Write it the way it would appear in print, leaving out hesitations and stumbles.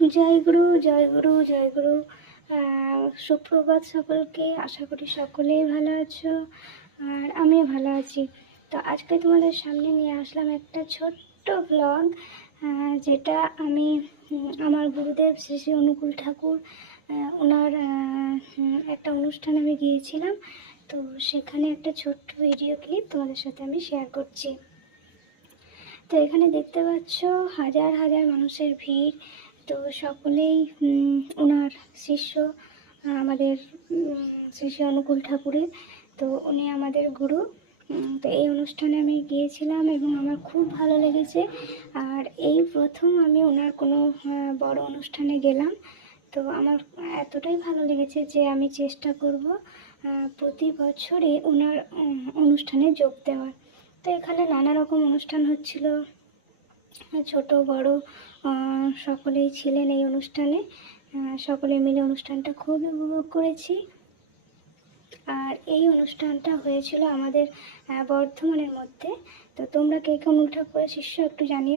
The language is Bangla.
জয় গুরু, জয় গুরু, জয় গুরু। সুপ্রভাত সকলকে। আশা করি সকলেই ভালো আছো, আর আমিও ভালো আছি। তো আজকে তোমাদের সামনে নিয়ে আসলাম একটা ছোট্ট ব্লগ, যেটা আমি আমার গুরুদেব শ্রী শ্রী অনুকূল ঠাকুর ওনার একটা অনুষ্ঠানে আমি গিয়েছিলাম। তো সেখানে একটা ছোট্ট ভিডিও ক্লিপ তোমাদের সাথে আমি শেয়ার করছি। তো এখানে দেখতে পাচ্ছ হাজার হাজার মানুষের ভিড়। তো সকলেই ওনার শিষ্য, আমাদের শ্রী শ্রী অনুকূল ঠাকুরের। তো উনি আমাদের গুরু। তো এই অনুষ্ঠানে আমি গিয়েছিলাম এবং আমার খুব ভালো লেগেছে। আর এই প্রথম আমি ওনার কোনো বড় অনুষ্ঠানে গেলাম। তো আমার এতটাই ভালো লেগেছে যে আমি চেষ্টা করব প্রতি বছরই ওনার অনুষ্ঠানে যোগ দেওয়ার। তো এখানে নানা রকম অনুষ্ঠান হচ্ছিল, ছোট বড় সকলেই ছিলেন এই অনুষ্ঠানে। সকলে মিলে অনুষ্ঠানটা খুবই উপভোগ করেছি। আর এই অনুষ্ঠানটা হয়েছিল আমাদের বর্ধমানের মধ্যে। তো তোমরা কে কে অনুকূল ঠাকুরের শিষ্য একটু জানিও।